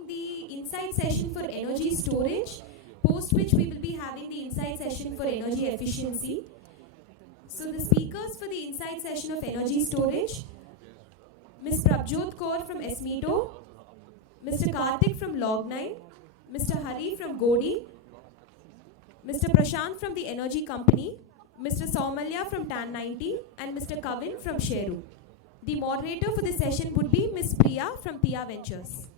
having the insight session for energy storage, post which we will be having the insight session for energy efficiency. So the speakers for the insight session of energy storage, Ms. Prabjot Kaur from Esmito, Mr. Karthik from Log9, Mr. Hari from Godi, Mr. Prashant from the Energy Company, Mr. Saumalya from TAN90, and Mr. Kavin from Sheru. The moderator for the session would be Ms. Priya from Tia Ventures.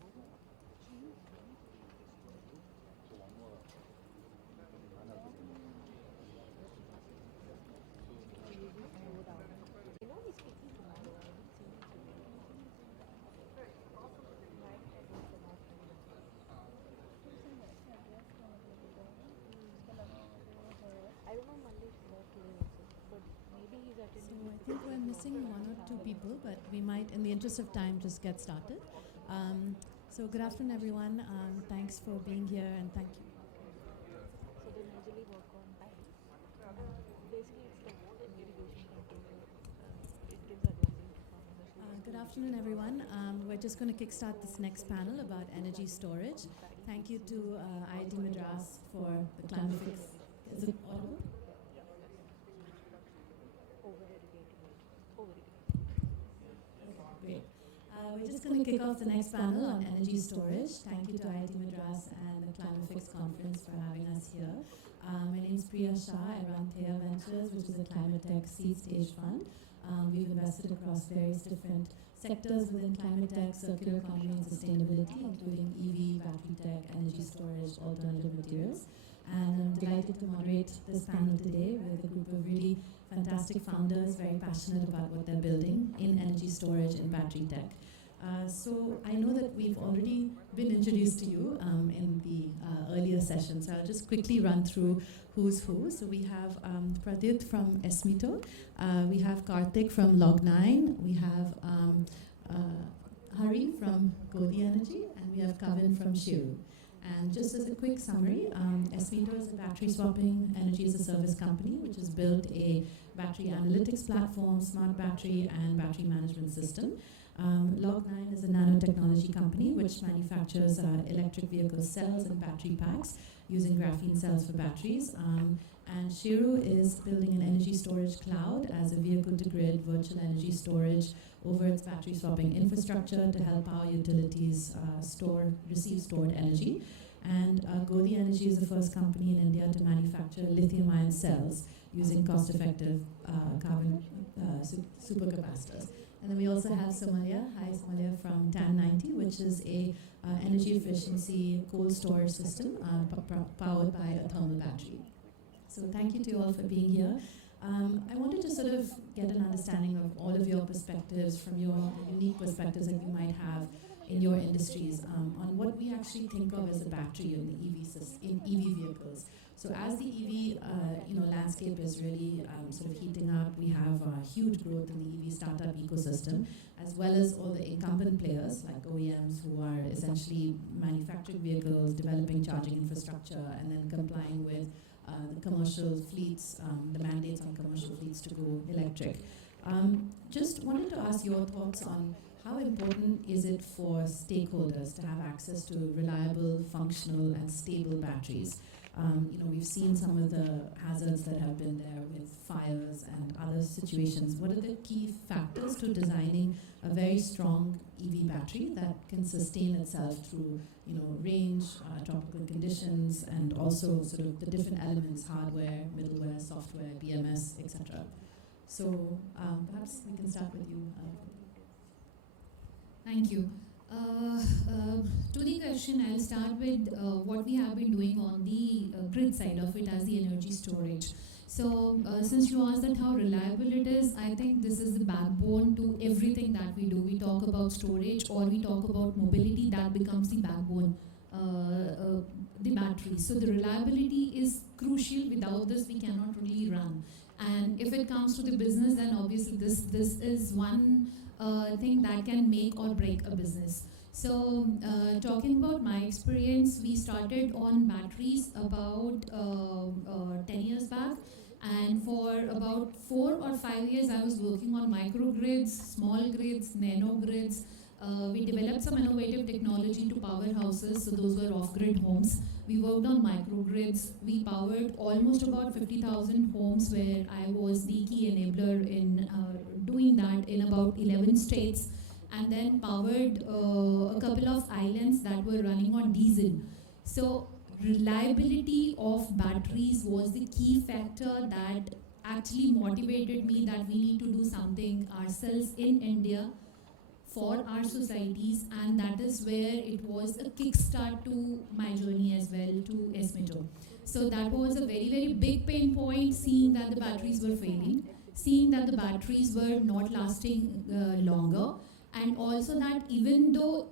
I think we're missing one or two people, but we might, in the interest of time, just get started. So good afternoon, everyone. Thanks for being here, and thank you. So they usually work on time. Basically, it's the irrigation control. It gives a dosing. Good afternoon, everyone. We're just going to kickstart this next panel about energy storage. Thank you to IIT Madras for the CLIMAFIX. Is it audible? Great. We're just going to kick off the next panel on energy storage. Thank you to IIT Madras and the CLIMAFIX conference for having us here. My name is Priya Shah. I run Tia Ventures, which is a climate tech seed stage fund. We've invested across various different sectors within climate tech, circular economy and sustainability, including EV, battery tech, energy storage, alternative materials. And I'm delighted to moderate this panel today with a group of really fantastic founders, very passionate about what they're building in energy storage and battery tech. So I know that we've already been introduced to you in the earlier session, so I'll just quickly run through who's who. So we have Pradyut from Esmito, we have Karthik from Log9, we have Hari from Godi Energy, and we have Kavin from Sheru. And just as a quick summary, Esmito is a battery swapping energy as a service company which has built a battery analytics platform, smart battery and battery management system. Log9 is a nanotechnology company which manufactures electric vehicle cells and battery packs using graphene cells for batteries. And Sheru is building an energy storage cloud as a vehicle-to-grid virtual energy storage over its battery swapping infrastructure to help power utilities receive stored energy. And Godi Energy is the first company in India to manufacture lithium-ion cells using cost-effective carbon supercapacitors. And then we also have Somalia. Hi, Somalia from TAN90, which is a energy efficiency cold storage system powered by a thermal battery. So thank you to you all for being here. I wanted to sort of get an understanding of all of your perspectives from your unique perspectives that you might have in your industries on what we actually think of as a battery in the EV vehicles. So as the EV landscape is really sort of heating up, we have huge growth in the EV startup ecosystem, as well as all the incumbent players like OEMs who are essentially manufacturing vehicles, developing charging infrastructure, and then complying with the commercial fleets, the mandates on commercial fleets to go electric. Just wanted to ask your thoughts on how important is it for stakeholders to have access to reliable, functional, and stable batteries? We've seen some of the hazards that have been there with fires and other situations. What are the key factors to designing a very strong EV battery that can sustain itself through, range, tropical conditions, and also sort of the different elements, hardware, middleware, software, BMS, etc. So perhaps we can start with you. Thank you. To the question, I'll start with what we have been doing on the grid side of it as the energy storage. So since you asked that how reliable it is, I think this is the backbone to everything that we do. We talk about storage or we talk about mobility, that becomes the backbone, the battery. So the reliability is crucial. Without this, we cannot really run. And if it comes to the business, then obviously this is one thing that can make or break a business. So talking about my experience, we started on batteries about 10 years back, and for about 4 or 5 years I was working on microgrids, small grids, nano grids, We developed some innovative technology to powerhouses, so those were off-grid homes. We worked on microgrids. We powered almost about 50,000 homes, where I was the key enabler in doing that in about 11 states, and then powered a couple of islands that were running on diesel. So reliability of batteries was the key factor that actually motivated me that we need to do something ourselves in India for our societies, and that is where it was a kickstart to my journey as well to Esmeto. So that was a very, very big pain point, seeing that the batteries were failing, seeing that the batteries were not lasting longer, and also that even though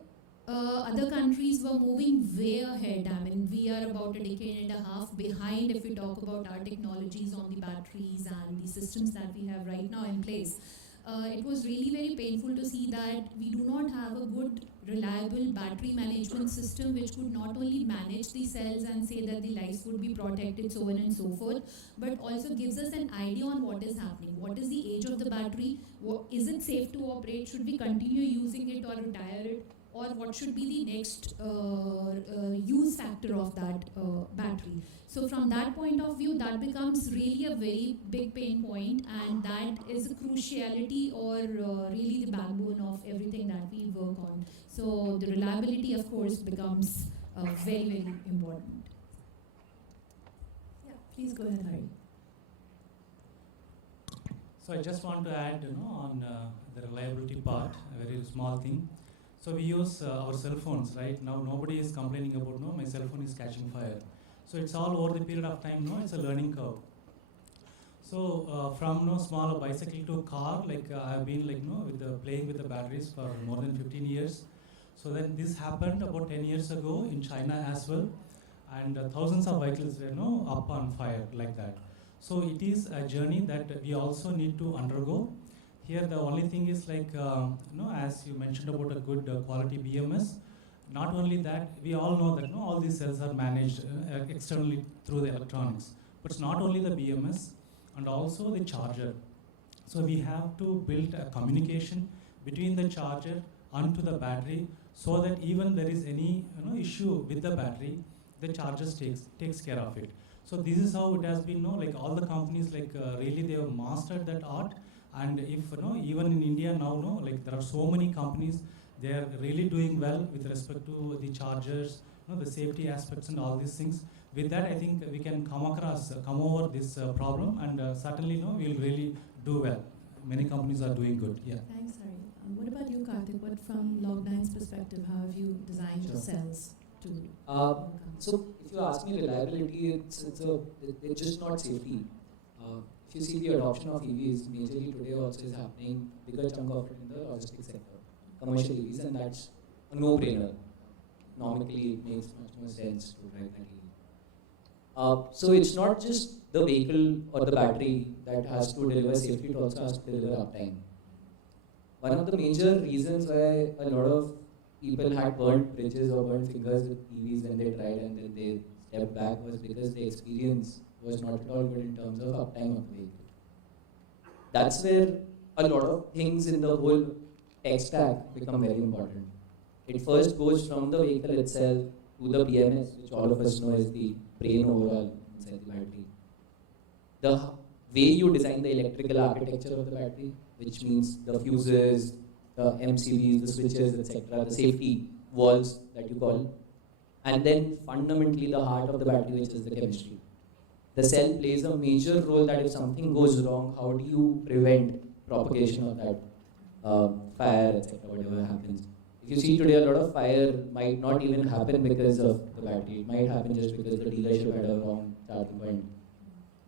other countries were moving way ahead. I mean, we are about a decade and a half behind if we talk about our technologies on the batteries and the systems that we have right now in place. It was really very painful to see that we do not have a good, reliable battery management system which could not only manage the cells and say that the lives would be protected, so on and so forth, but also gives us an idea on what is happening. What is the age of the battery? Is it safe to operate? Should we continue using it or retire it? Or what should be the next use factor of that battery? So from that point of view, that becomes really a very big pain point, and that is a cruciality or really the backbone of everything that we work on. So the reliability, of course, becomes very, very important. Yeah, please go ahead, Hari. So I just want to add, on the reliability part, a very small thing. So we use our cell phones, right? Now nobody is complaining about, no, my cell phone is catching fire. So it's all over the period of time, no, it's a learning curve. So from small bicycle to car, like I've been playing with the batteries for more than 15 years. So then this happened about 10 years ago in China as well. And thousands of vehicles were up on fire like that. So it is a journey that we also need to undergo. Here the only thing is as you mentioned about a good quality BMS, not only that, we all know that all these cells are managed externally through the electronics. But it's not only the BMS and also the charger. So we have to build a communication between the charger onto the battery, so that even there is any issue with the battery, the charger takes care of it. So this is how it has been, all the companies really they have mastered that art. And if even in India now, there are so many companies, they are really doing well with respect to the chargers, the safety aspects and all these things. With that, I think we can come over this problem, and certainly we'll really do well. Many companies are doing good. Yeah. Thanks, Hari. What about you, Karthik? What from Log9's perspective, how have you designed the cells to? So if you ask me reliability, it's just not safety. If you see the adoption of EVs, majorly today also is happening, bigger chunk of it in the logistics sector, commercial EVs, and that's a no-brainer. Economically, it makes much more sense to drive that EV. So it's not just the vehicle or the battery that has to deliver safety, it also has to deliver uptime. One of the major reasons why a lot of people had burnt bridges or burnt fingers with EVs when they tried and then they stepped back was because the experience was not at all good in terms of uptime of the vehicle. That's where a lot of things in the whole tech stack become very important. It first goes from the vehicle itself to the BMS, which all of us know is the brain overall inside the battery. The way you design the electrical architecture of the battery, which means the fuses, the MCBs, the switches, etc., the safety walls that you call, and then fundamentally the heart of the battery, which is the chemistry. The cell plays a major role that if something goes wrong, how do you prevent propagation of that fire, etc., whatever happens. If you see today, a lot of fire might not even happen because of the battery. It might happen just because the dealership had a wrong starting point.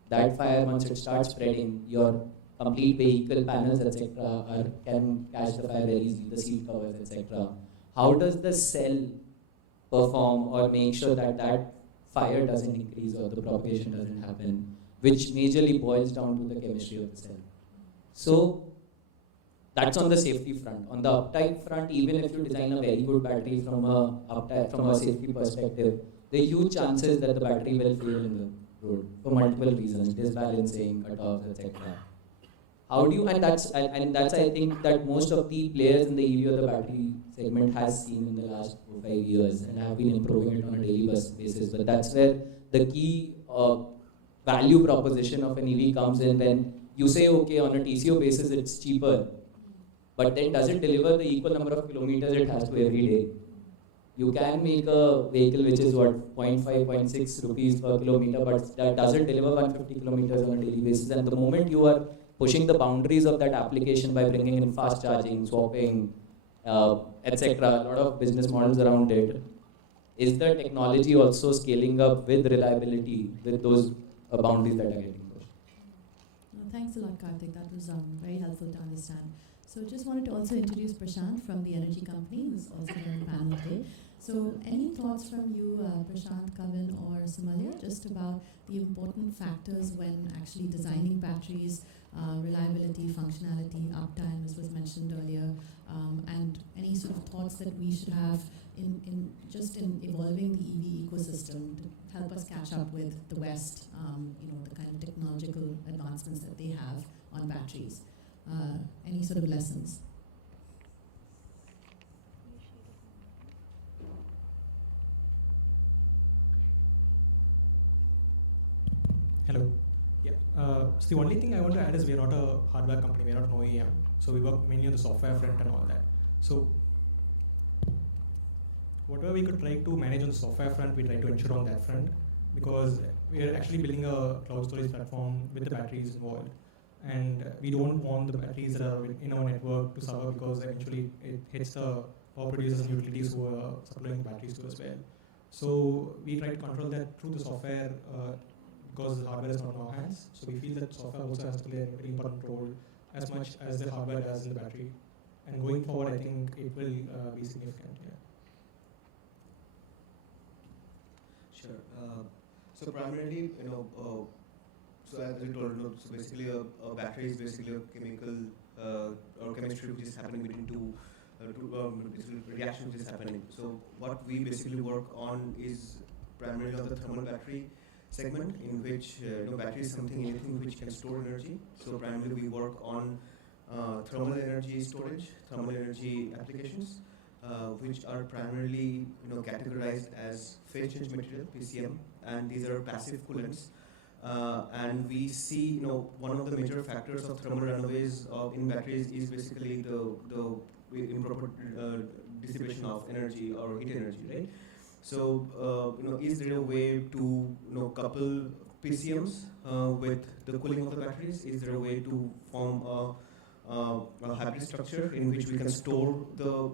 That fire, once it starts spreading, your complete vehicle panels, etc., can catch the fire very easily, the seat covers, etc. How does the cell perform or make sure that that fire doesn't increase or the propagation doesn't happen, which majorly boils down to the chemistry of the cell. So that's on the safety front. On the uptime front, even if you design a very good battery from a safety perspective, there are huge chances that the battery will fail in the road for multiple reasons, disbalancing, cutoffs, etc. how do you, and that's I think that most of the players in the EV or the battery segment has seen in the last 4 5 years and have been improving it on a daily basis. But that's where the key value proposition of an EV comes in, when you say, okay, on a TCO basis it's cheaper, but then does it deliver the equal number of kilometers it has to every day? You can make a vehicle which is what, 0.5, 0.6 rupees per kilometer, but that doesn't deliver 150 kilometers on a daily basis. And the moment you are pushing the boundaries of that application by bringing in fast charging, swapping, etc., a lot of business models around it, is the technology also scaling up with reliability, with those boundaries that are getting pushed? Thanks a lot, Karthik. That was very helpful to understand. So just wanted to also introduce Prashant from the energy company, who's also on the panel today. So any thoughts from you, Prashant, Kavin, or Somalia, just about the important factors when actually designing batteries, reliability, functionality, uptime, as was mentioned earlier, and any sort of thoughts that we should have in evolving the EV ecosystem to help us catch up with the West, the kind of technological advancements that they have on batteries. Any sort of lessons? Hello. Yeah. So the only thing I want to add is we are not a hardware company, we are not an OEM. So we work mainly on the software front and all that. So whatever we could try to manage on the software front, we try to ensure on that front, because we are actually building a cloud storage platform with the batteries involved. And we don't want the batteries that are in our network to suffer, because eventually it hits the power producers and utilities who are supplying batteries to as well. So we try to control that through the software, because the hardware is not in our hands. So we feel that software also has to play a very important role as much as the hardware does in the battery. And going forward, I think it will be significant. Yeah. Sure. So primarily, so as you told, so basically a battery is basically a chemical or chemistry which is happening between two basically reaction which is happening. So what we basically work on is primarily on the thermal battery segment, in which battery is anything which can store energy. So primarily we work on thermal energy storage, thermal energy applications, which are primarily categorized as phase change material (PCM), and these are passive coolants. And we see, one of the major factors of thermal runaways in batteries is basically the improper dissipation of energy or heat energy, right? So, is there a way to couple PCMs with the cooling of the batteries? Is there a way to form a hybrid structure in which we can store the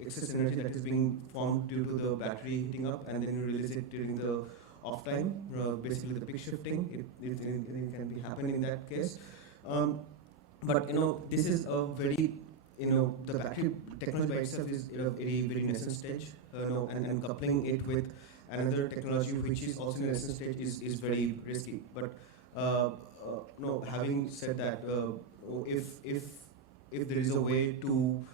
excess energy that is being formed due to the battery heating up, and then you release it during the off time, basically the peak shifting, it can be happen in that case. But this is a very, the battery technology by itself is at a very nascent stage, and coupling it with another technology which is also in nascent stage is very risky. But having said that, if there is a way to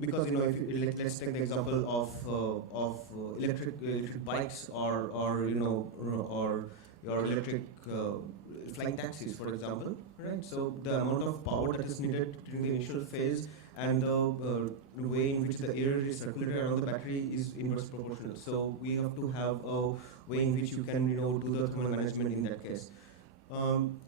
because if let's take the example of electric bikes or your electric flying taxis, for example, right? So the amount of power that is needed during the initial phase and the way in which the air is circulated around the battery is inverse proportional. So we have to have a way in which you can do the thermal management in that case.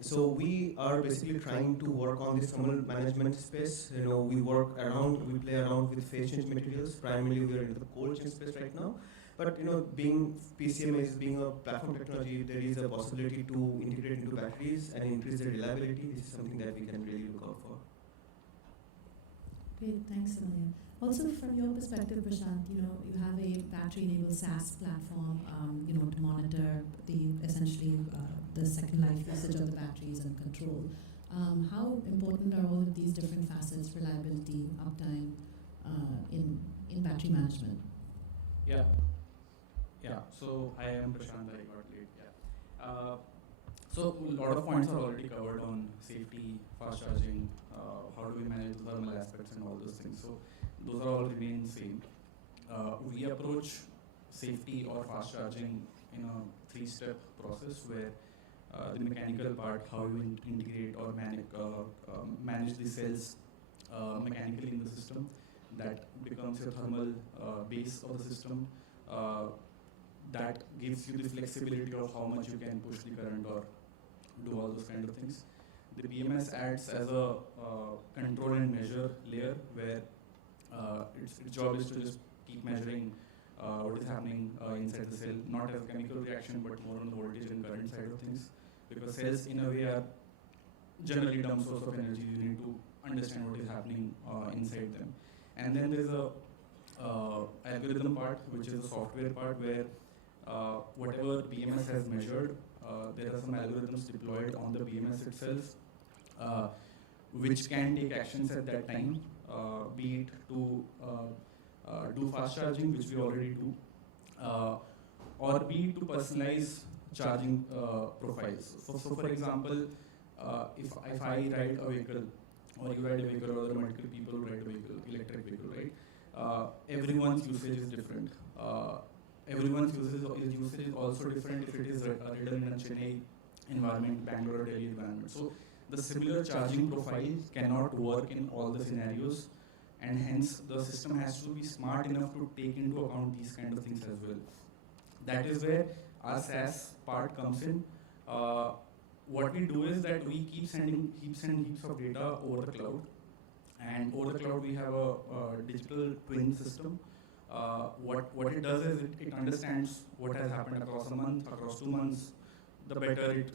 So we are basically trying to work on this thermal management space. We play around with phase change materials. Primarily, we are in the cold chain space right now. But being PCM is being a platform technology, there is a possibility to integrate into batteries and increase the reliability. This is something that we can really look out for. Great, thanks, Somalia. Also, from your perspective, Prashant, you have a battery-enabled SaaS platform, to monitor essentially the second life usage of the batteries and control. How important are all of these different facets, reliability, uptime, in battery management? Yeah. So I am Prashant. I got late. Yeah. So a lot of points are already covered on safety, fast charging, how do we manage the thermal aspects and all those things. So those are all remain same. We approach safety or fast charging in a 3-step process where the mechanical part, how you integrate or manage the cells mechanically in the system. That becomes your thermal base of the system. That gives you the flexibility of how much you can push the current or do all those kind of things. The BMS acts as a control and measure layer where its job is to just keep measuring what is happening inside the cell, not as a chemical reaction, but more on the voltage and current side of things. Because cells, in a way, are generally dumb source of energy. You need to understand what is happening inside them. And then there's a algorithm part, which is the software part, where whatever BMS has measured, there are some algorithms deployed on the BMS itself, which can take actions at that time, be it to do fast charging, which we already do, or be it to personalize charging profiles. So for example, if I ride a vehicle, or you ride a vehicle, or there are multiple people who ride a vehicle, electric vehicle, right? Everyone's usage is different. Everyone's usage is also different if it is ridden in a Chennai environment, Bangalore or Delhi environment. So the similar charging profile cannot work in all the scenarios, and hence the system has to be smart enough to take into account these kind of things as well. That is where our SaaS part comes in. What we do is that we keep sending heaps and heaps of data over the cloud, and over the cloud we have a digital twin system. What it does is it understands what has happened across a month, across 2 months. The better it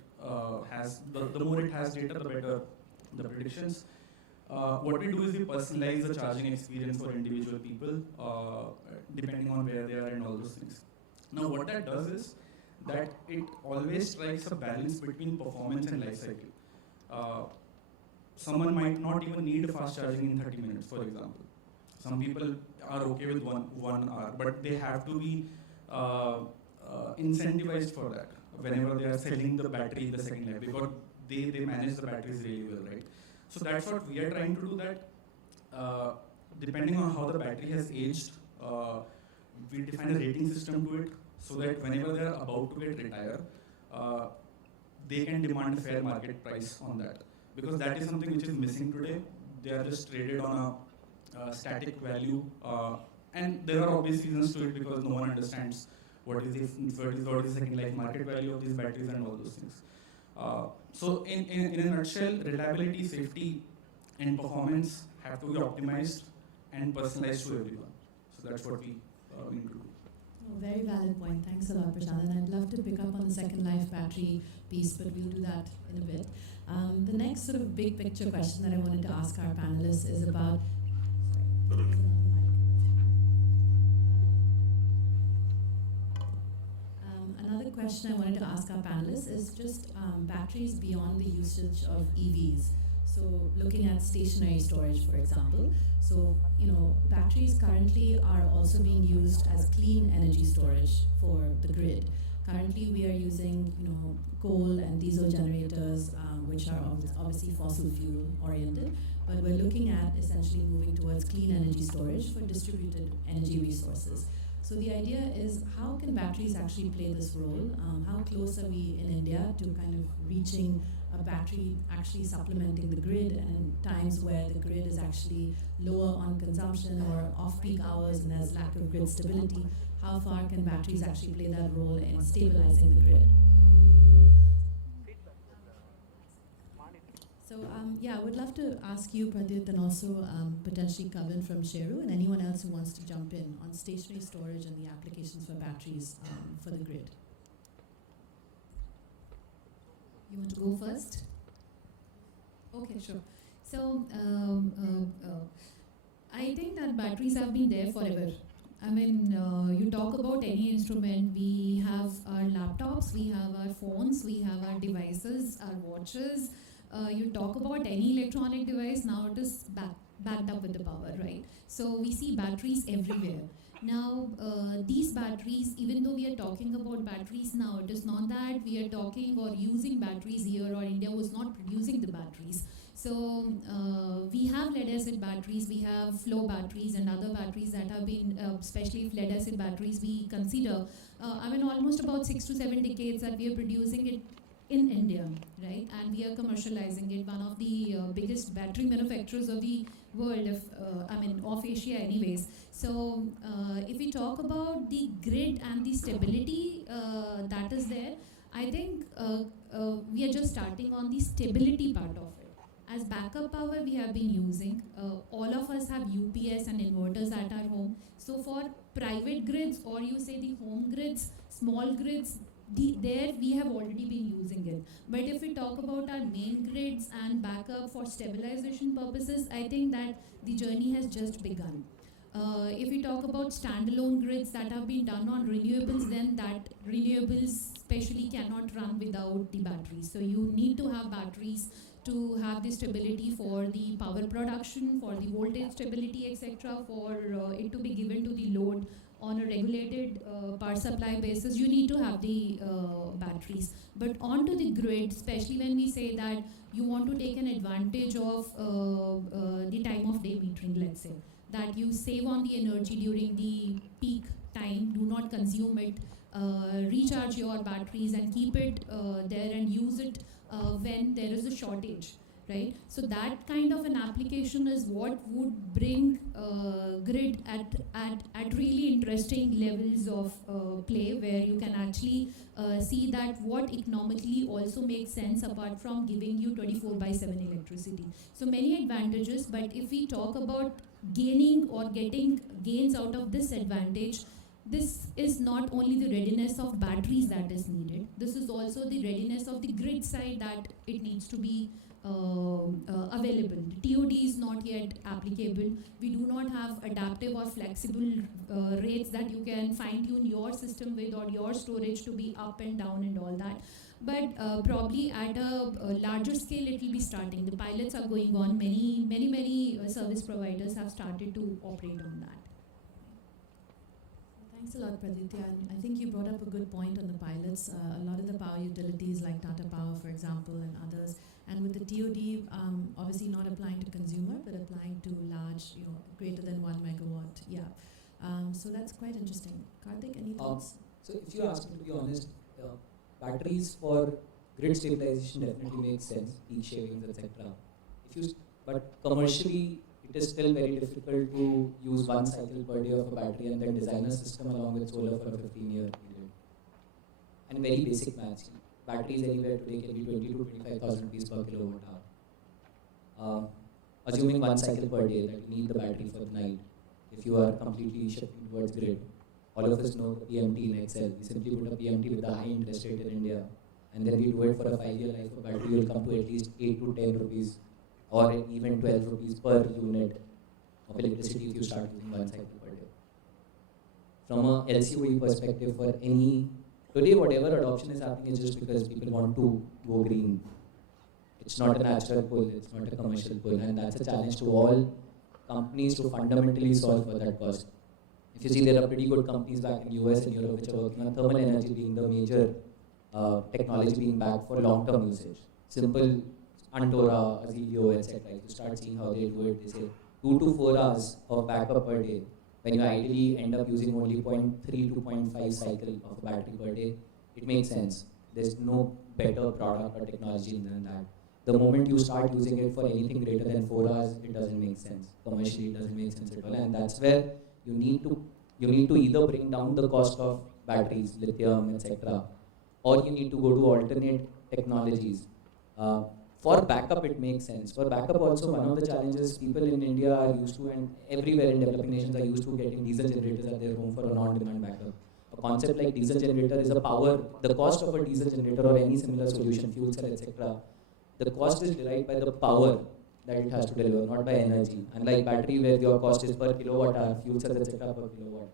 has, the more it has data, the better the predictions. What we do is we personalize the charging experience for individual people, depending on where they are and all those things. Now, what that does is that it always strikes a balance between performance and life cycle. Someone might not even need fast charging in 30 minutes, for example. Some people are okay with one hour, but they have to be incentivized for that whenever they are selling the battery in the second life, because they manage the batteries really well, right? So that's what we are trying to do, that depending on how the battery has aged, we define a rating system to it, so that whenever they are about to get retired, they can demand a fair market price on that. Because that is something which is missing today. They are just traded on a static value, and there are obvious reasons to it, because no one understands what is the second life market value of these batteries and all those things. So in a nutshell, reliability, safety, and performance have to be optimized and personalized to everyone. So that's what we need to do. Oh, very valid point. Thanks a lot, Prashant. And I'd love to pick up on the second life battery piece, but we'll do that in a bit. The next sort of big picture question that I wanted to ask our panelists is about. Sorry, there's another mic. Another question I wanted to ask our panelists is just batteries beyond the usage of EVs. So looking at stationary storage, for example. So, batteries currently are also being used as clean energy storage for the grid. Currently, we are using, coal and diesel generators, which are obviously fossil fuel oriented, but we're looking at essentially moving towards clean energy storage for distributed energy resources. So the idea is, how can batteries actually play this role? How close are we in India to kind of reaching a battery actually supplementing the grid, and times where the grid is actually lower on consumption or off-peak hours and there's lack of grid stability? How far can batteries actually play that role in stabilizing the grid? So I would love to ask you, Pradit, and also potentially Kavin from Sheru, and anyone else who wants to jump in on stationary storage and the applications for batteries for the grid. You want to go first? Okay, sure. So I think that batteries have been there forever. I mean, you talk about any instrument, we have our laptops, we have our phones, we have our devices, our watches. You talk about any electronic device, now it is backed up with the power, right? So we see batteries everywhere. Now, these batteries, even though we are talking about batteries now, it is not that we are talking or using batteries here, or India was not producing the batteries. So we have lead acid batteries, we have flow batteries and other batteries that have been, especially lead acid batteries, we consider, almost about 6 to 7 decades that we are producing it. in India, right? And we are commercializing it. One of the biggest battery manufacturers of the world, of Asia anyways. So if we talk about the grid and the stability that is there, I think we are just starting on the stability part of it. As backup power we have been using, all of us have UPS and inverters at our home. So for private grids, or you say the home grids, small grids, there we have already been using it. But if we talk about our main grids and backup for stabilization purposes, I think that the journey has just begun. If we talk about standalone grids that have been done on renewables, then that renewables especially cannot run without the batteries. So you need to have batteries to have the stability for the power production, for the voltage stability, etc., for it to be given to the load on a regulated power supply basis. You need to have the batteries. But onto the grid, especially when we say that you want to take an advantage of the time of day metering, let's say, that you save on the energy during the peak time, do not consume it, recharge your batteries and keep it there and use it when there is a shortage, right? So that kind of an application is what would bring grid at really interesting levels of play, where you can actually see that what economically also makes sense apart from giving you 24/7 electricity. So many advantages, but if we talk about gaining or getting gains out of this advantage, this is not only the readiness of batteries that is needed, this is also the readiness of the grid side that it needs to be available. TOD is not yet applicable. We do not have adaptive or flexible rates that you can fine tune your system with, or your storage to be up and down and all that. But probably at a larger scale it will be starting. The pilots are going on. Many service providers have started to operate on that. Thanks a lot, Praditya. And I think you brought up a good point on the pilots. A lot of the power utilities like Tata Power, for example, and others. And with the TOD, obviously not applying to consumer, but applying to large, greater than 1 megawatt. Yeah. So that's quite interesting. Karthik, any thoughts? So if you ask me, to be honest, batteries for grid stabilization definitely makes sense, peak shavings, etc. But commercially, it is still very difficult to use one cycle per day of a battery and then design a system along with solar for a 15-year period. And very basic maths. Batteries anywhere today can be 20 to 25,000 rupees per kilowatt hour. Assuming one cycle per day, that you need the battery for the night. If you are completely shifting towards grid, all of us know the PMT in Excel. We simply put a PMT with a high interest rate in India, and then we do it for a 5-year life. A battery will come to at least 8 to 10 rupees, or even 12 rupees per unit of electricity if you start using one cycle per day. From a LCOE perspective, for any today, whatever adoption is happening is just because people want to go green. It's not a natural pull, it's not a commercial pull, and that's a challenge to all companies to fundamentally solve for that cost. If you see, there are pretty good companies back in US and Europe which are working on thermal energy being the major technology being backed for long-term usage. Simple Antora, Azilio, etc. If you start seeing how they do it, they say 2 to 4 hours of backup per day, when you ideally end up using only 0.3 to 0.5 cycle of a battery per day. It makes sense. There's no better product or technology than that. The moment you start using it for anything greater than 4 hours, it doesn't make sense. Commercially, it doesn't make sense at all. And that's where you need to either bring down the cost of batteries, lithium, etc., or you need to go to alternate technologies. For backup, it makes sense. For backup also, one of the challenges people in India are used to, and everywhere in developing nations are used to, getting diesel generators at their home for a non-demand backup. A concept like diesel generator is the cost of a diesel generator or any similar solution, fuel cell, etc. The cost is derived by the power that it has to deliver, not by energy. Unlike battery, where your cost is per kilowatt hour, fuel cells, etc. per kilowatt.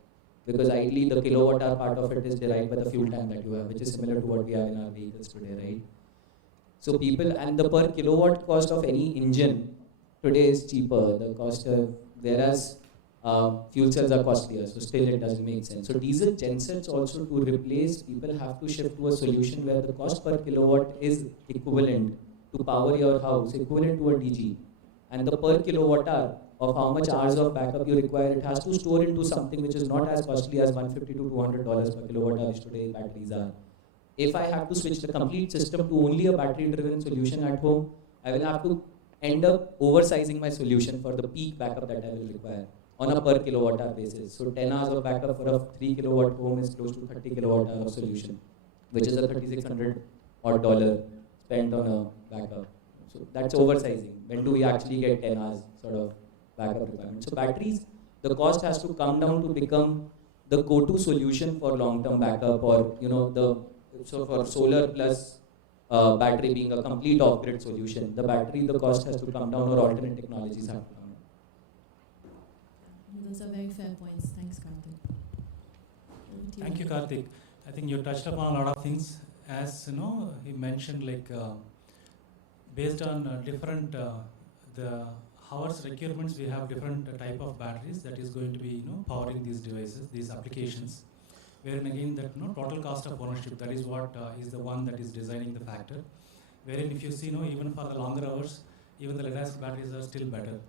Because ideally, the kilowatt hour part of it is derived by the fuel tank that you have, which is similar to what we have in our vehicles today, right? So people, and the per kilowatt cost of any engine today is cheaper. The cost of, whereas fuel cells are costlier, so still it doesn't make sense. So diesel gensets also, to replace, people have to shift to a solution where the cost per kilowatt is equivalent to power your house, equivalent to a DG. And the per kilowatt hour of how much hours of backup you require, it has to store into something which is not as costly as $150 to $200 per kilowatt hour, which today batteries are. if I have to switch the complete system to only a battery-driven solution at home, I will have to end up oversizing my solution for the peak backup that I will require on a per kilowatt hour basis. So 10 hours of backup for a 3 kilowatt home is close to 30 kilowatt hour of solution, which is a $3,600 odd dollar spent on a backup. So that's oversizing. When do we actually get 10 hours sort of backup requirement? So batteries, the cost has to come down to become the go-to solution for long-term backup, or so for solar plus battery being a complete off-grid solution, the cost has to come down, or alternate technologies have to come down. Those are very fair points. Thanks, Karthik. Thank you, Karthik. I think you touched upon a lot of things. As he mentioned, based on different the hours requirements, we have different type of batteries that is going to be powering these devices, these applications. Wherein again that total cost of ownership, that is what is the one that is designing the factor. Wherein if you see even for the longer hours, even the lead acid batteries are still better.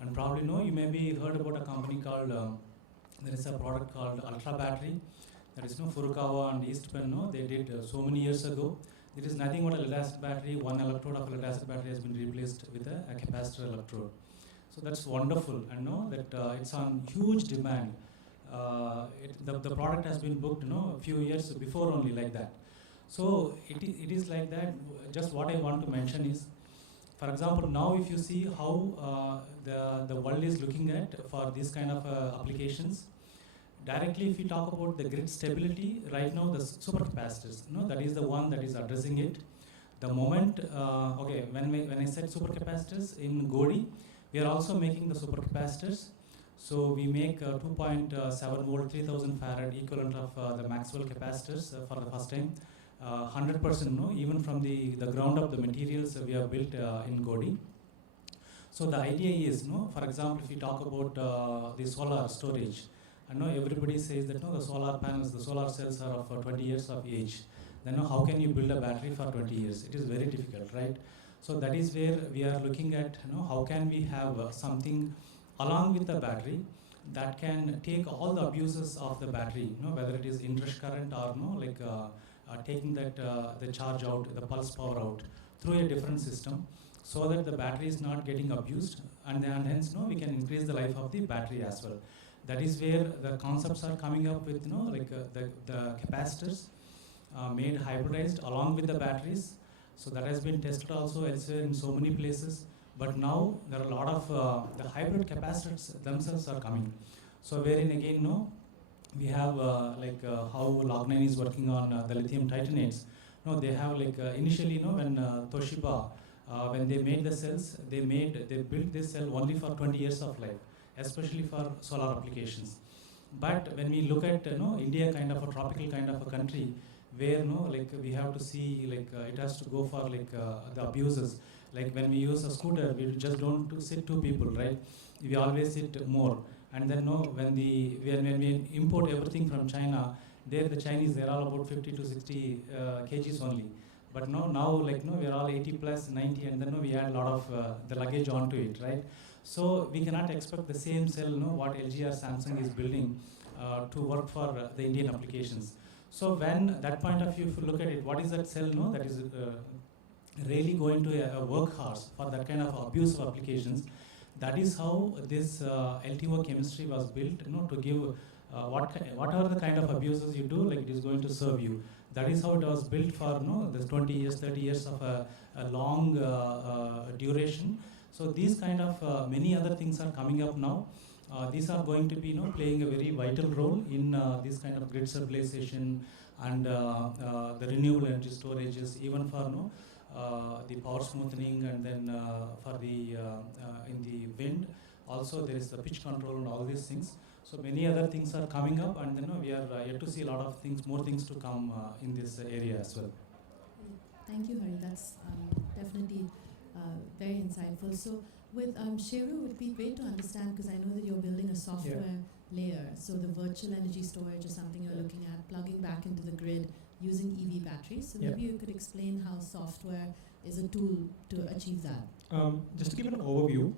And probably you maybe heard about a company called there is a product called Ultra Battery. That is Furukawa and Eastman. They did so many years ago. It is nothing but a lead acid battery. One electrode of a lead acid battery has been replaced with a capacitor electrode. So that's wonderful. And that it's on huge demand. The product has been booked a few years before only like that. So it is like that. Just what I want to mention is, for example, now if you see how the world is looking at for these kind of applications, directly if you talk about the grid stability, right now the supercapacitors, that is the one that is addressing it. The moment, when I said supercapacitors in Godi, we are also making the supercapacitors. So we make 2.7 volt, 3000 farad equivalent of the Maxwell capacitors for the first time. 100%, even from the ground up, the materials we have built in Godi. So the idea is, for example, if you talk about the solar storage, I know everybody says that the solar panels, the solar cells are of 20 years of age. Then how can you build a battery for 20 years? It is very difficult, right? So that is where we are looking at, how can we have something along with the battery that can take all the abuses of the battery, whether it is interest current or taking that the charge out, the pulse power out through a different system, so that the battery is not getting abused, and hence we can increase the life of the battery as well. That is where the concepts are coming up with the capacitors made hybridized along with the batteries. So that has been tested also elsewhere in so many places. But now there are a lot of the hybrid capacitors themselves are coming. So wherein again we have how Log9 is working on the lithium titanates. They have initially when Toshiba when they made the cells, they built this cell only for 20 years of life, especially for solar applications. But when we look at India, kind of a tropical kind of a country, where we have to see it has to go for the abuses. Like when we use a scooter, we just don't sit two people, right? We always sit more. And then when we import everything from China, the Chinese, they're all about 50 to 60 kgs only. But now we're all 80 plus 90, and then we add a lot of the luggage onto it, right? So we cannot expect the same cell, what LG or Samsung is building to work for the Indian applications. So when that point of view, if you look at it, what is that cell that is really going to a workhorse for that kind of abusive applications? That is how this LTO chemistry was built, to give whatever the kind of abuses you do, it is going to serve you. That is how it was built for the 20 years, 30 years of a long duration. So these kind of many other things are coming up now. These are going to be playing a very vital role in this kind of grid stabilization and the renewable energy storages, even for the power smoothing, and then for the in the wind. Also there is the pitch control and all these things. So many other things are coming up, and we are yet to see a lot of things, more things to come in this area as well. Thank you, Hari. That's definitely very insightful. So with Sheru, it would be great to understand, because I know that you're building a software layer. So the virtual energy storage is something you're looking at, plugging back into the grid using EV batteries. So maybe you could explain how software is a tool to achieve that. Just to give an overview,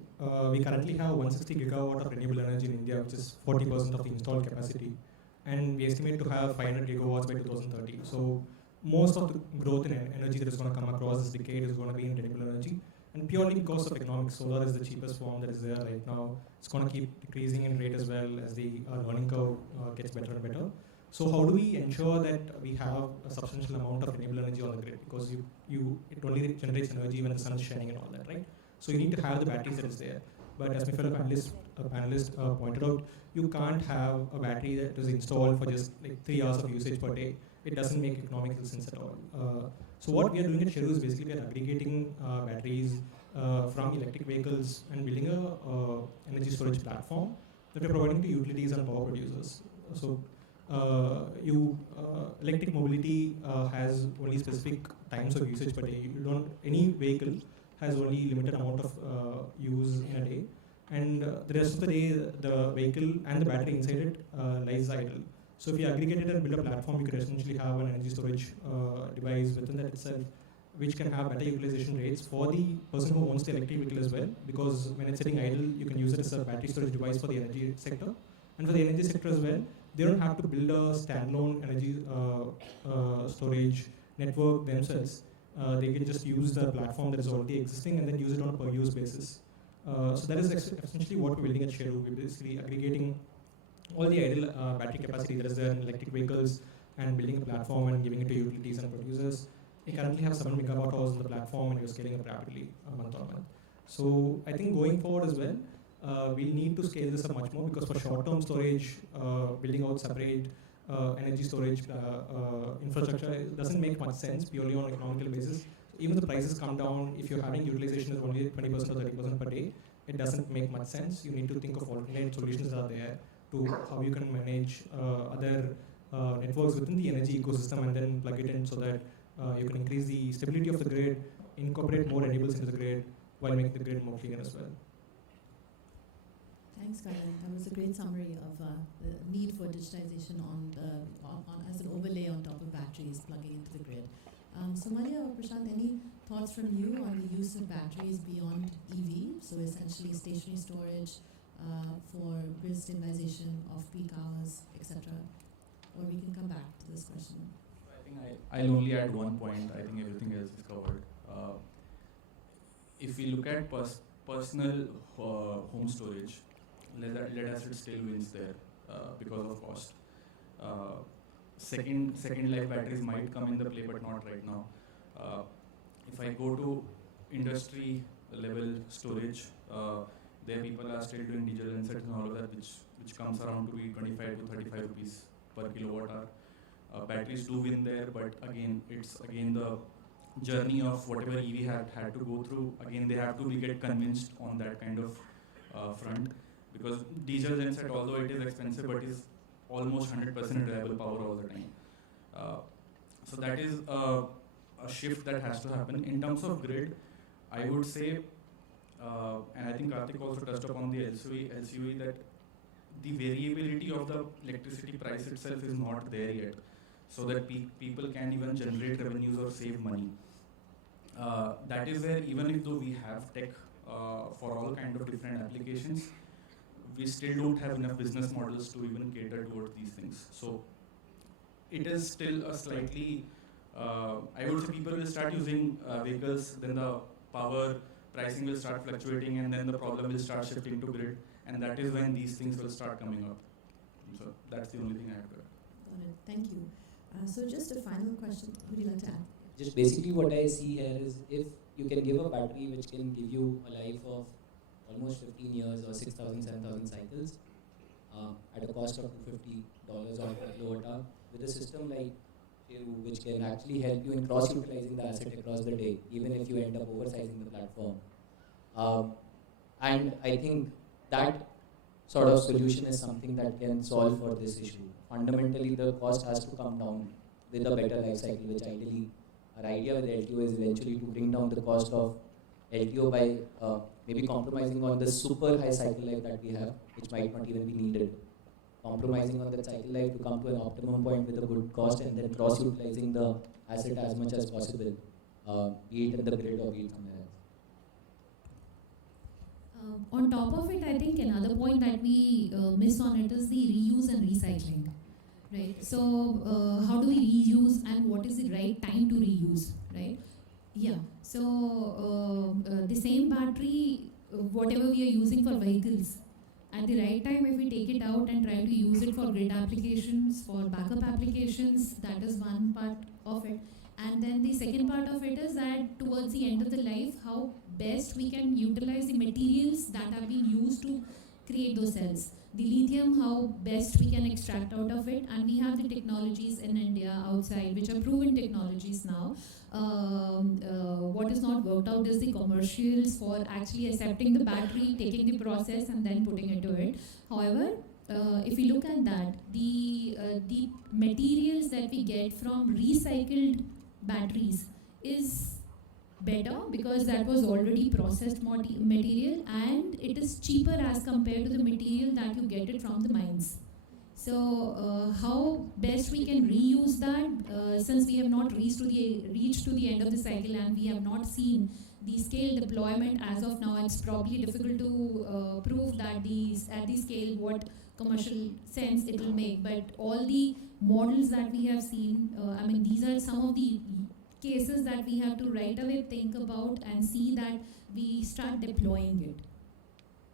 we currently have 160 gigawatt of renewable energy in India, which is 40% of the installed capacity. And we estimate to have 500 gigawatts by 2030. So most of the growth in energy that is going to come across this decade is going to be in renewable energy. And purely because of economics, solar is the cheapest form that is there right now. It's going to keep decreasing in rate as well as the learning curve gets better and better. So how do we ensure that we have a substantial amount of renewable energy on the grid? Because it only generates energy when the sun is shining and all that, right? So you need to have the batteries that is there. But as my fellow panelist pointed out, you can't have a battery that is installed for just like 3 hours of usage per day. It doesn't make economical sense at all. So what we are doing at Cheru is basically we are aggregating batteries from electric vehicles and building a energy storage platform that we are providing to utilities and power producers. So electric mobility has only specific times of usage per day. Any vehicle has only limited amount of use in a day, and the rest of the day the vehicle and the battery inside it lies idle. So if you aggregate it and build a platform, you could essentially have an energy storage device within that itself, which can have better utilization rates for the person who owns the electric vehicle as well, because when it's sitting idle, you can use it as a battery storage device for the energy sector. And for the energy sector as well, they don't have to build a standalone energy storage network themselves. They can just use the platform that is already existing and then use it on a per use basis. So that is essentially what we're building at Cheru. We're basically aggregating all the idle battery capacity that is there in electric vehicles and building a platform and giving it to utilities and producers. We currently have 7 megawatt hours on the platform and we're scaling up rapidly month on month. So I think going forward as well, we need to scale this up much more, because for short-term storage, building out separate energy storage infrastructure doesn't make much sense purely on an economical basis. Even the prices come down, if you're having utilization is only 20% or 30% per day, it doesn't make much sense. You need to think of alternate solutions that are there to how you can manage other networks within the energy ecosystem and then plug it in so that you can increase the stability of the grid, incorporate more renewables into the grid while making the grid more clean as well. Thanks, Karan. That was a great summary of the need for digitization as an overlay on top of batteries plugging into the grid. Somalia or Prashant, any thoughts from you on the use of batteries beyond EV? So essentially stationary storage for grid stabilization of peak hours, etc. Or we can come back to this question. I think I'll only add one point. I think everything else is covered. If we look at personal home storage, lead acid still wins there because of cost. Second life batteries might come in the play, but not right now. If I go to industry level storage, there people are still doing digital insets and all of that, which comes around to be 25 to 35 rupees per kilowatt hour. Batteries do win there, but again, it's again the journey of whatever EV had to go through. Again, they have to get convinced on that kind of front, because diesel genset, although it is expensive, but is almost 100% reliable power all the time. So that is a shift that has to happen. In terms of grid, I would say, and I think Karthik also touched upon the LCOE, that the variability of the electricity price itself is not there yet, so that people can even generate revenues or save money. That is where, even if though we have tech for all kind of different applications, we still don't have enough business models to even cater towards these things. So it is still a slightly, I would say people will start using vehicles, then the power pricing will start fluctuating, and then the problem will start shifting to grid, and that is when these things will start coming up. So that's the only thing I have to add. Got it. Thank you. So just a final question. Would you like to add? Just basically what I see here is, if you can give a battery which can give you a life of almost 15 years or 6,000, 7,000 cycles at a cost of $250 per kilowatt hour, with a system like Cheru, which can actually help you in cross-utilizing the asset across the day, even if you end up oversizing the platform. And I think that sort of solution is something that can solve for this issue. Fundamentally, the cost has to come down with a better life cycle, which ideally, our idea with LTO is eventually to bring down the cost of LTO by maybe compromising on the super high cycle life that we have, which might not even be needed. Compromising on that cycle life to come to an optimum point with a good cost, and then cross-utilizing the asset as much as possible, be it in the grid or be it somewhere else. On top of it, I think another point that we miss on it is the reuse and recycling. right? So how do we reuse and what is the right time to reuse, right? Yeah, so the same battery, whatever we are using for vehicles, at the right time, if we take it out and try to use it for grid applications, for backup applications, that is one part of it. And then the second part of it is that towards the end of the life, how best we can utilize the materials that have been used to create those cells. The lithium, how best we can extract out of it, and we have the technologies in India outside, which are proven technologies now. What is not worked out is the commercials for actually accepting the battery, taking the process, and then putting it to it. However, if you look at that, the materials that we get from recycled batteries is better because that was already processed material, and it is cheaper as compared to the material that you get it from the mines. So how best we can reuse that, since we have not reached to the end of the cycle and we have not seen the scale deployment as of now, it's probably difficult to prove that at the scale what commercial sense it will make. But all the models that we have seen, I mean, these are some of the cases that we have to right away think about and see that we start deploying it.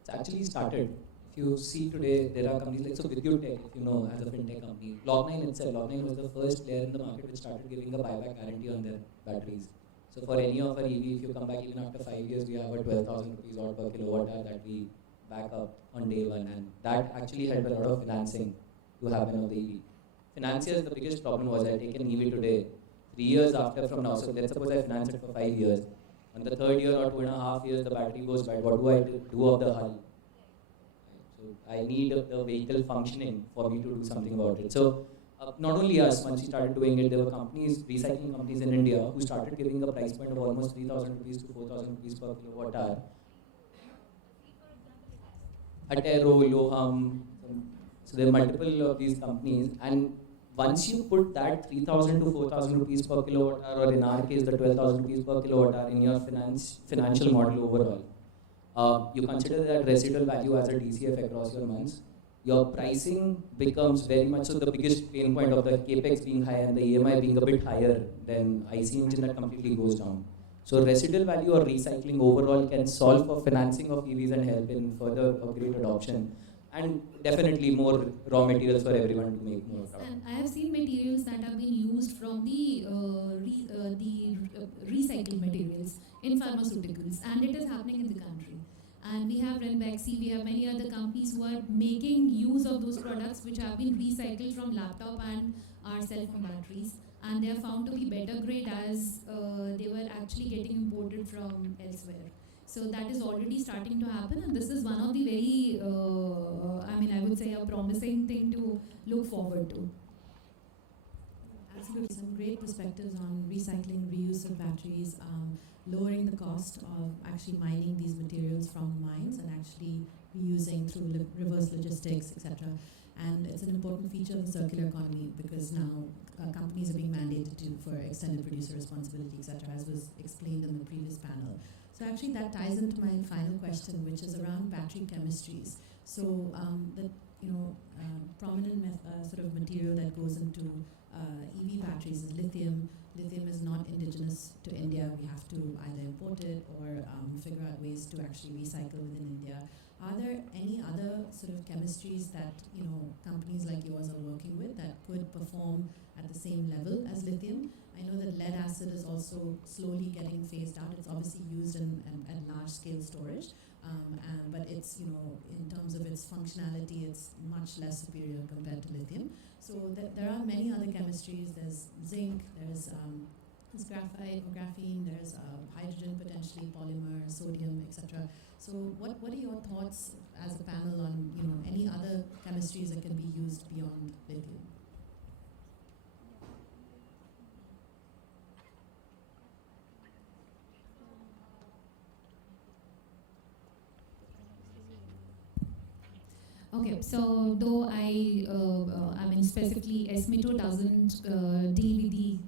It's actually started. If you see today, there are companies like, so Vidyut Tech, if you know, as a fintech company, Log9 itself, Log9 was the first player in the market which started giving a buyback guarantee on their batteries. So for any of our EV, if you come back even after 5 years, we have a 12,000 rupees odd per kilowatt hour that we back up on day one, and that actually helped a lot of financing to happen of the EV. Financiers, the biggest problem was I take an EV today, 3 years after from now, so let's suppose I finance it for 5 years. On the third year or 2.5 years, the battery goes bad. What do I do of the hull? So I need the vehicle functioning for me to do something about it. So not only us, once we started doing it, there were companies, recycling companies in India, who started giving a price point of almost 3,000 rupees to 4,000 rupees per kilowatt hour. Atero, Loham, so there are multiple of these companies, and once you put that 3,000 to 4,000 rupees per kilowatt hour, or in our case the 12,000 rupees per kilowatt hour in your financial model overall, you consider that residual value as a DCF across your months, your pricing becomes very much so the biggest pain point of the capex being high and the EMI being a bit higher than IC engine that completely goes down. So residual value or recycling overall can solve for financing of EVs and help in further upgrade adoption. And definitely more raw materials for everyone to make more of. And I have seen materials that have been used from the recycled materials in pharmaceuticals, and it is happening in the country. And we have Renbexi, we have many other companies who are making use of those products which have been recycled from laptop and our cell phone batteries, and they are found to be better grade as they were actually getting imported from elsewhere. So that is already starting to happen, and this is one of the very, I would say, a promising thing to look forward to. Absolutely, some great perspectives on recycling, reuse of batteries, lowering the cost of actually mining these materials from mines and actually reusing through reverse logistics, etc. And it's an important feature of the circular economy because now companies are being mandated for extended producer responsibility, etc., as was explained in the previous panel. So actually that ties into my final question, which is around battery chemistries. So the prominent sort of material that goes into EV batteries is lithium. Lithium is not indigenous to India. We have to either import it or figure out ways to actually recycle within India. Are there any other sort of chemistries that companies like yours are working with that could perform at the same level as lithium? I know that lead acid is also slowly getting phased out. It's obviously used at large scale storage, but it's in terms of its functionality, it's much less superior compared to lithium. So there are many other chemistries. There's zinc, there's graphite or graphene, there's hydrogen potentially, polymer, sodium, etc. So what are your thoughts as a panel on any other chemistries that can be used beyond lithium? Okay, so though specifically Esmito doesn't deal with the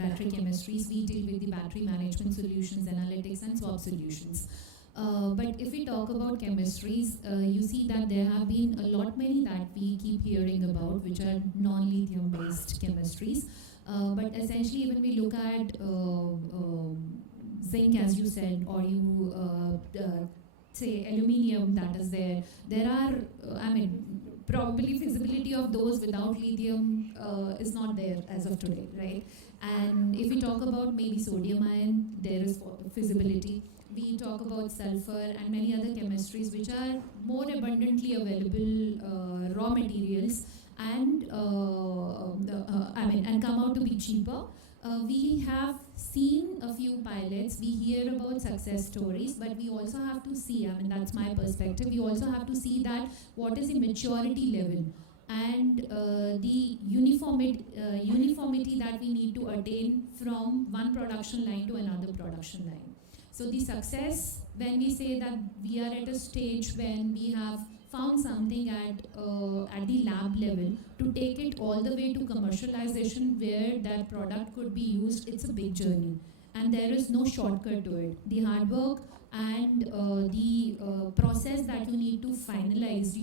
battery chemistries, we deal with the battery management solutions, analytics, and swap solutions. But if we talk about chemistries, you see that there have been a lot many that we keep hearing about, which are non-lithium based chemistries. But essentially, when we look at zinc, as you said, or you say aluminium that is there are, probably feasibility of those without lithium is not there as of today, right? And if we talk about maybe sodium ion, there is feasibility. We talk about sulfur and many other chemistries which are more abundantly available raw materials and and come out to be cheaper. We have seen a few pilots, we hear about success stories, but we also have to see, that's my perspective, we also have to see that what is the maturity level and the uniformity that we need to attain from one production line to another production line. So the success, when we say that we are at a stage when we have found something at the lab level, to take it all the way to commercialization where that product could be used, it's a big journey. And there is no shortcut to it. The hard work and the process that you need to finalize,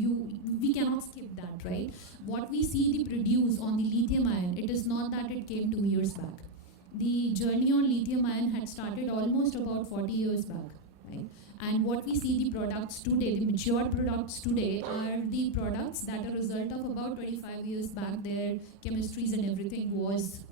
we cannot skip that, right? What we see the produce on the lithium ion, it is not that it came 2 years back. The journey on lithium ion had started almost about 40 years back, right? And what we see the products today, the mature products today, are the products that are a result of about 25 years back. Their chemistries and everything was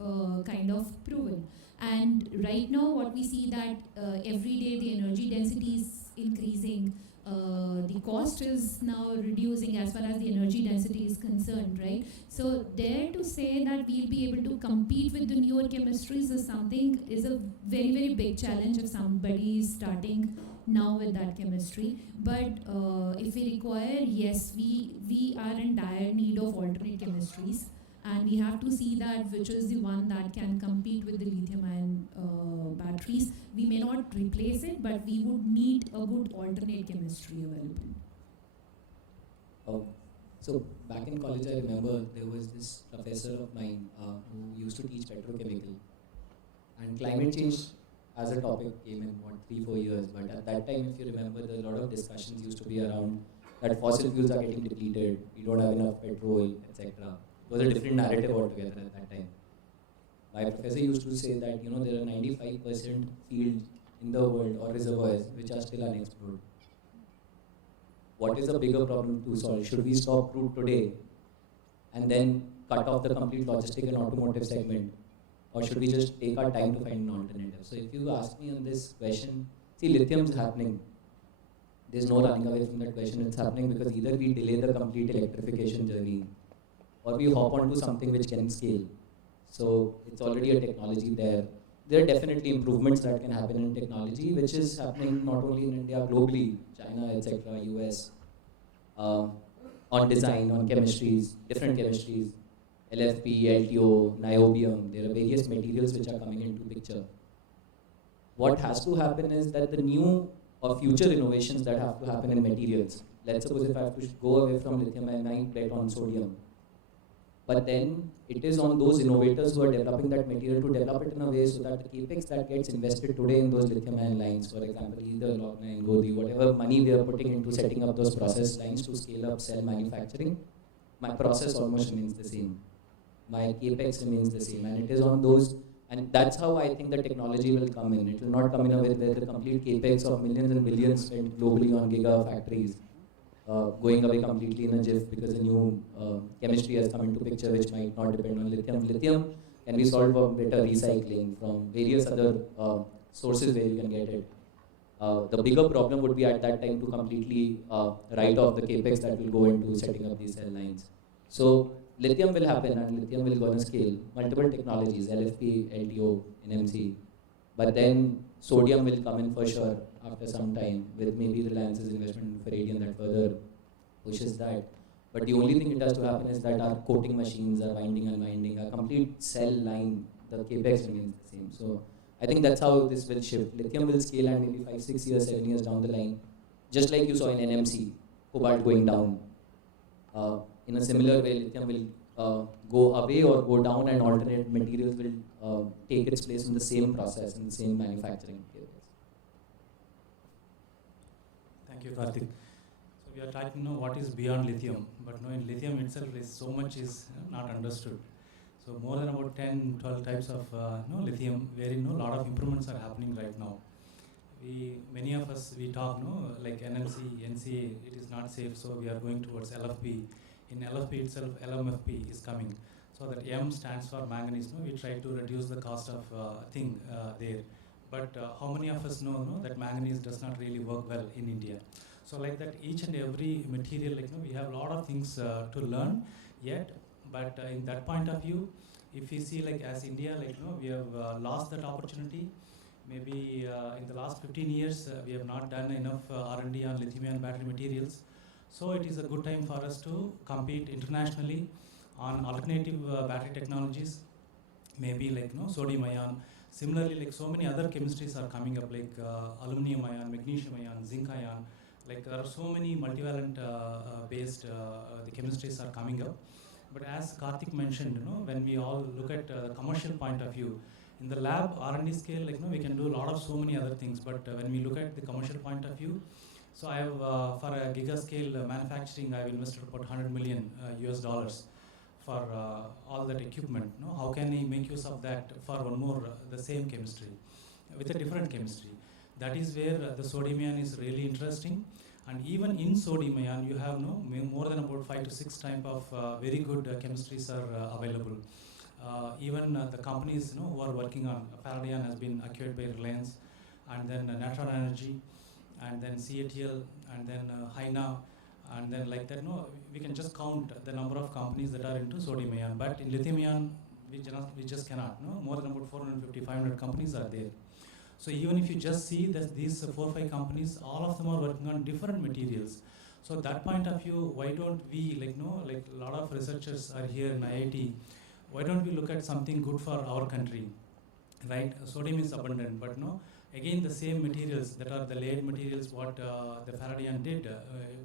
kind of proven. And right now, what we see that every day the energy density is increasing. The cost is now reducing as far as the energy density is concerned, right? So there to say that we'll be able to compete with the newer chemistries is a very, very big challenge if somebody is starting now with that chemistry. But if we require, yes, we are in dire need of alternate chemistries. And we have to see that which is the one that can compete with the lithium-ion batteries. We may not replace it, but we would need a good alternate chemistry available. So back in college, I remember there was this professor of mine who used to teach petrochemical. And climate change as a topic came in, 3-4 years. But at that time, if you remember, there were a lot of discussions used to be around that fossil fuels are getting depleted, we don't have enough petrol, etc. It was a different narrative altogether at that time. My professor used to say that, there are 95% fields in the world or reservoirs which are still unexplored. What is a bigger problem to solve? Should we stop crude today and then cut off the complete logistic and automotive segment? Or should we just take our time to find an alternative? So if you ask me on this question, see, lithium is happening. There's no running away from that question. It's happening because either we delay the complete electrification journey or we hop onto something which can scale. So it's already a technology there. There are definitely improvements that can happen in technology, which is happening not only in India, globally, China, etc., US, on design, on chemistries, different chemistries, LFP, LTO, niobium. There are various materials which are coming into picture. What has to happen is that the new or future innovations that have to happen in materials. Let's suppose if I have to go away from lithium, I might bet on sodium. But then it is on those innovators who are developing that material to develop it in a way so that the capex that gets invested today in those lithium-ion lines, for example, either Logna, Godi, whatever money we are putting into setting up those process lines to scale up cell manufacturing, my process almost remains the same. My capex remains the same, and it is on those, and that's how I think the technology will come in. It will not come in a way where the complete capex of millions and billions spent globally on gigafactories going away completely in a jiff because a new chemistry has come into picture which might not depend on lithium. Lithium can be solved for better recycling from various other sources where you can get it. The bigger problem would be at that time to completely write off the capex that will go into setting up these cell lines. So lithium will happen and lithium will go on a scale. Multiple technologies, LFP, LTO, NMC. But then sodium will come in for sure after some time with maybe Reliance's investment in Faradian that further pushes that. But the only thing it has to happen is that our coating machines are winding and winding. Our complete cell line, the capex remains the same. So I think that's how this will shift. Lithium will scale and maybe 5, 6 years, 7 years down the line. Just like you saw in NMC, cobalt going down. In a similar way, lithium will go away or go down and alternate materials will take its place in the same process, in the same manufacturing. Thank you, Karthik. So we are trying to know what is beyond lithium, but in lithium itself is so much is not understood. So more than about 10, 12 types of lithium, wherein a lot of improvements are happening right now. Many of us, we talk, like NLC, NCA, it is not safe, so we are going towards LFP. In LFP itself, LMFP is coming. So that M stands for manganese. We try to reduce the cost of thing there. But how many of us know that manganese does not really work well in India? So like that, each and every material, we have a lot of things to learn yet. But in that point of view, if we see as India, we have lost that opportunity. Maybe in the last 15 years, we have not done enough R&D on lithium-ion battery materials. So it is a good time for us to compete internationally on alternative battery technologies, maybe sodium ion. Similarly, so many other chemistries are coming up, like aluminum ion, magnesium ion, zinc ion. There are so many multivalent based the chemistries are coming up. But as Karthik mentioned, when we all look at the commercial point of view, in the lab R&D scale, we can do a lot of so many other things. But when we look at the commercial point of view, so I have for a gigascale manufacturing, I've invested about $100 million US for all that equipment. How can we make use of that for one more the same chemistry with a different chemistry? That is where the sodium ion is really interesting. And even in sodium ion, you have more than about 5 to 6 type of very good chemistries are available. Even the companies who are working on Faraday has been acquired by Reliance, and then Natural Energy, and then CATL, and then Haina, and then like that. We can just count the number of companies that are into sodium ion. But in lithium ion, we just cannot. More than about 450, 500 companies are there. So even if you just see that these 4 or 5 companies, all of them are working on different materials. So that point of view, why don't we, a lot of researchers are here in IIT, why don't we look at something good for our country, right? Sodium is abundant, but again, the same materials that are the layered materials, what the Faraday did,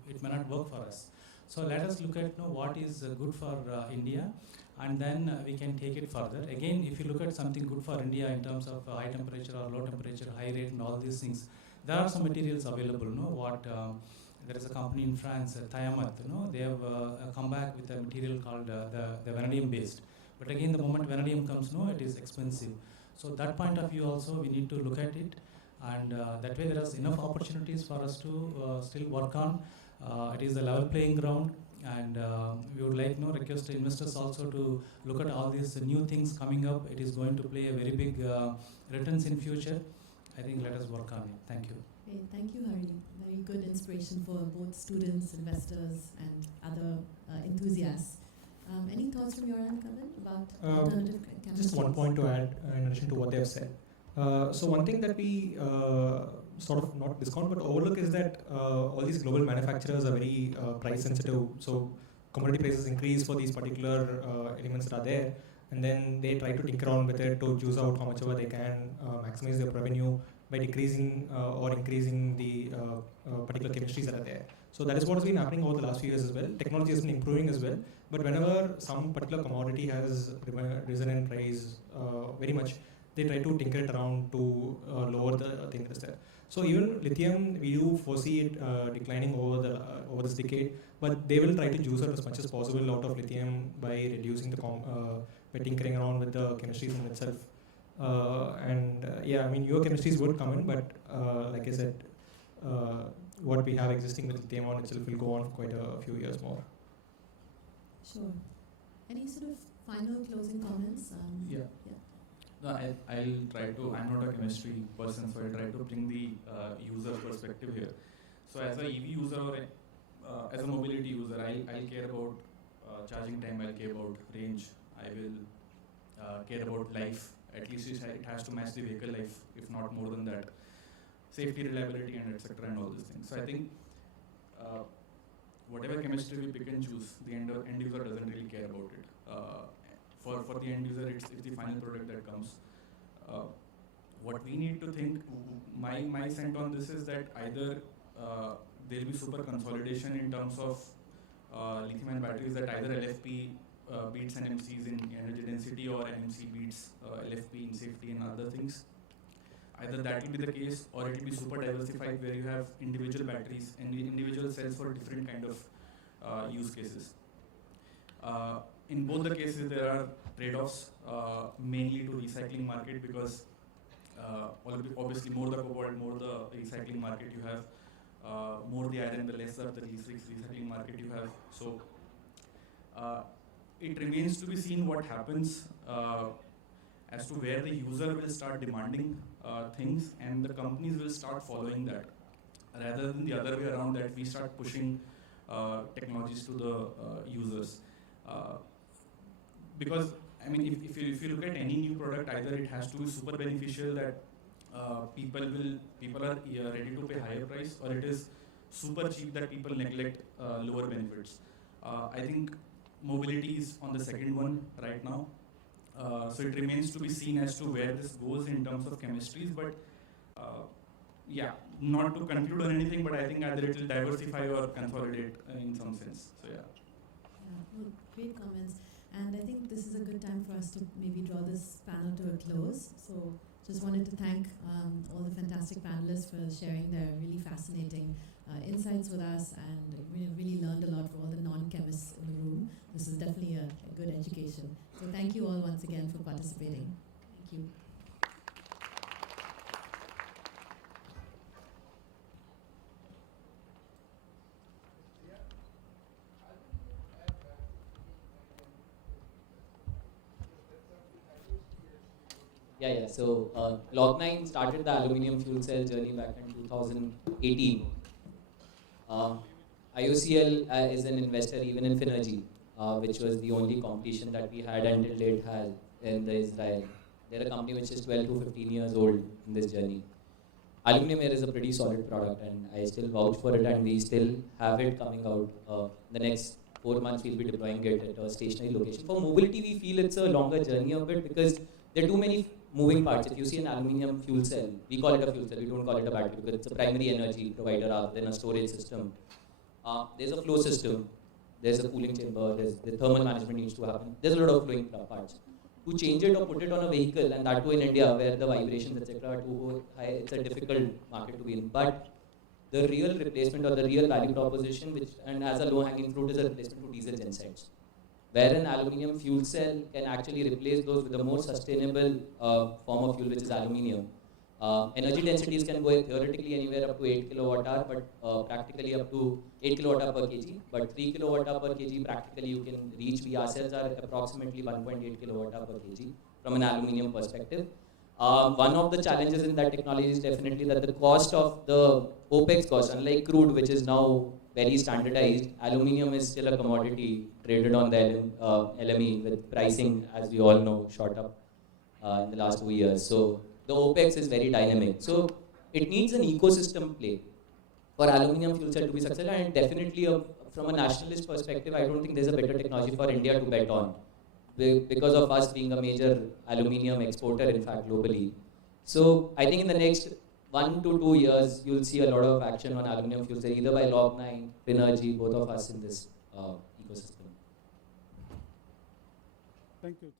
it may not work for us. So let us look at what is good for India, and then we can take it further. Again, if you look at something good for India in terms of high temperature or low temperature, high rate and all these things, there are some materials available. There is a company in France, Thiamat, they have come back with a material called the vanadium based. But again, the moment vanadium comes, it is expensive. So that point of view also, we need to look at it, and that way there is enough opportunities for us to still work on. It is a level playing ground, and we would like request investors also to look at all these new things coming up. It is going to play a very big returns in future. I think let us work on it. Thank you. Great, thank you, Hari. Very good inspiration for both students, investors, and other enthusiasts. Any thoughts from your end, Kavan, about alternative chemistries? Just one point to add in addition to what they have said. So one thing that we sort of not discount but overlook is that all these global manufacturers are very price sensitive. So commodity prices increase for these particular elements that are there, and then they try to tinker around with it to juice out how much ever they can, maximize their revenue by decreasing or increasing the particular chemistries that are there. So that is what has been happening over the last few years as well. Technology has been improving as well, but whenever some particular commodity has risen in price very much, they try to tinker it around to lower the thing that's there. So even lithium, we do foresee it declining over this decade, but they will try to juice out as much as possible out of lithium by reducing the by tinkering around with the chemistries in itself. Yeah, I mean, newer chemistries would come in, but like I said, what we have existing with lithium on itself will go on for quite a few years more. Sure. Any sort of final closing comments? Yeah. No, I'll try to, I'm not a chemistry person, so I'll try to bring the user perspective here. So as a EV user or as a mobility user, I'll care about charging time, I'll care about range, I will care about life, at least it has to match the vehicle life, if not more than that. Safety, reliability, and etc. and all these things. So I think whatever chemistry we pick and choose, the end user doesn't really care about it. For the end user, it's the final product that comes. What we need to think, my sense on this is that either there will be super consolidation in terms of lithium-ion batteries, that either LFP beats NMCs in energy density or NMC beats LFP in safety and other things. either that will be the case, or it will be super diversified, where you have individual batteries and individual cells for different kind of use cases. In both the cases, there are trade-offs, mainly to recycling market, because obviously more the cobalt, more the recycling market you have, more the iron, the lesser the recycling market you have. So it remains to be seen what happens as to where the user will start demanding things, and the companies will start following that, rather than the other way around, that we start pushing technologies to the users. Because I mean, if you look at any new product, either it has to be super beneficial that people are ready to pay higher price, or it is super cheap that people neglect lower benefits. I think mobility is on the second one right now. So it remains to be seen as to where this goes in terms of chemistries, but yeah, not to conclude on anything, but I think either it will diversify or consolidate in some sense. So yeah. Well, great comments. And I think this is a good time for us to maybe draw this panel to a close. So just wanted to thank all the fantastic panelists for sharing their really fascinating insights with us, and we really learned a lot for all the non-chemists in the room. This is definitely a good education. So thank you all once again for participating. Thank you. Yeah. So Log9 started the aluminum fuel cell journey back in 2018. IOCL is an investor even in Finergy, which was the only competition that we had until date had in the Israel. They're a company which is 12 to 15 years old in this journey. Aluminum air is a pretty solid product, and I still vouch for it, and we still have it coming out. The next 4 months we'll be deploying it at a stationary location. For mobility, we feel it's a longer journey of it, because there are too many moving parts. If you see an aluminum fuel cell, we call it a fuel cell, we don't call it a battery, because it's a primary energy provider rather than a storage system. There's a flow system, there's a cooling chamber, the thermal management needs to happen. There's a lot of flowing parts. To change it or put it on a vehicle, and that too in India, where the vibrations, etc., are too high, it's a difficult market to be in. But the real replacement, or the real value proposition, which, and as a low-hanging fruit, is a replacement to diesel gensets, where an aluminum fuel cell can actually replace those with a more sustainable form of fuel, which is aluminum. Energy densities can go theoretically anywhere up to 8 kilowatt hour, but practically up to 8 kilowatt hour per kg. But 3 kilowatt hour per kg practically you can reach. We ourselves are approximately 1.8 kilowatt hour per kg from an aluminum perspective. One of the challenges in that technology is definitely that the cost of the OPEX cost, unlike crude, which is now very standardized, aluminum is still a commodity traded on the LME, with pricing, as we all know, shot up in the last 2 years. So the OPEX is very dynamic. So it needs an ecosystem play for aluminum fuel cell to be successful, and definitely from a nationalist perspective, I don't think there's a better technology for India to bet on, because of us being a major aluminum exporter, in fact, globally. So I think in the next 1 to 2 years, you'll see a lot of action on aluminum fuel cell, either by Log9, Finergy, both of us in this ecosystem. Thank you.